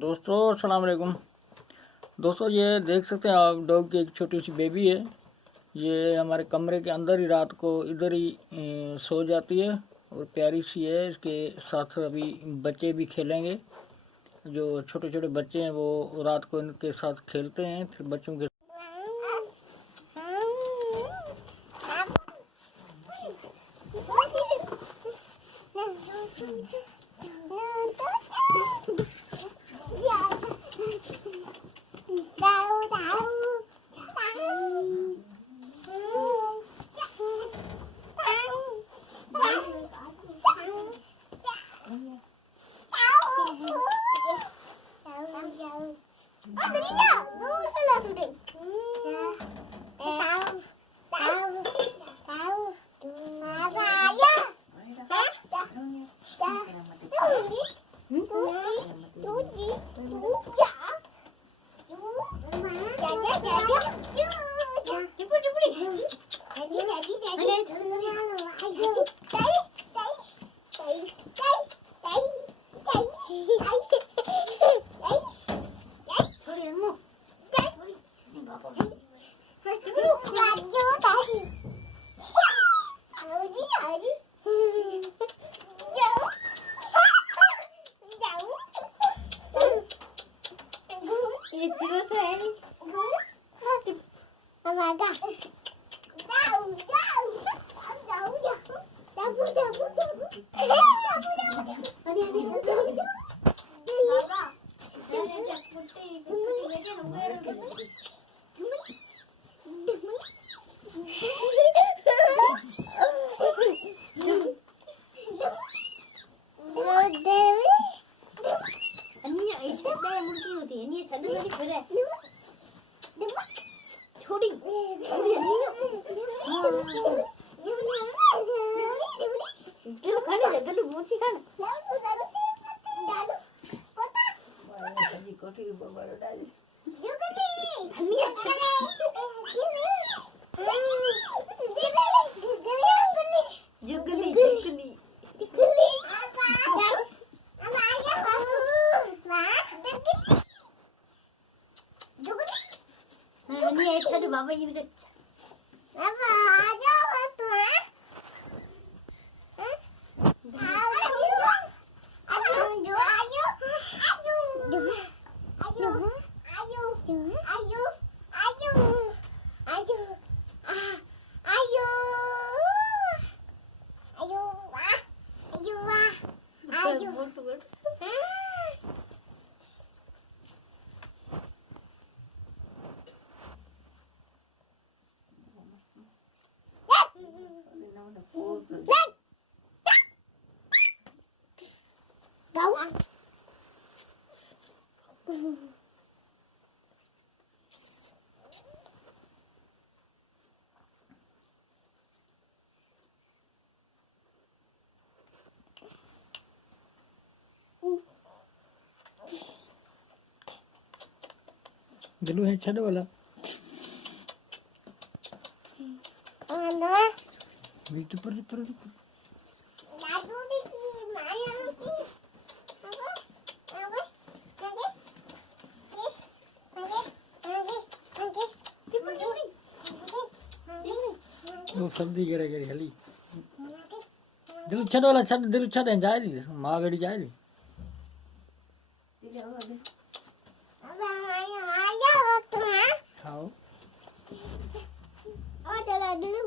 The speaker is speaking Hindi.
दोस्तों अस्सलाम वालेकुम। दोस्तों ये देख सकते हैं आप, डॉग की एक छोटी सी बेबी है। ये हमारे कमरे के अंदर ही रात को इधर ही सो जाती है और प्यारी सी है। इसके साथ अभी बच्चे भी खेलेंगे। जो छोटे छोटे बच्चे हैं वो रात को इनके साथ खेलते हैं। फिर बच्चों के बाबा ये भी बाबा आ जाओ तू दिलू है छड़ वाला बीच पर वो सर्दी गिरे गिरे हली दिलू छड़ वाला छड़ दिलू छड़ है जाए दी मां बेड़ी जाए दी खाओ आ चला दिलू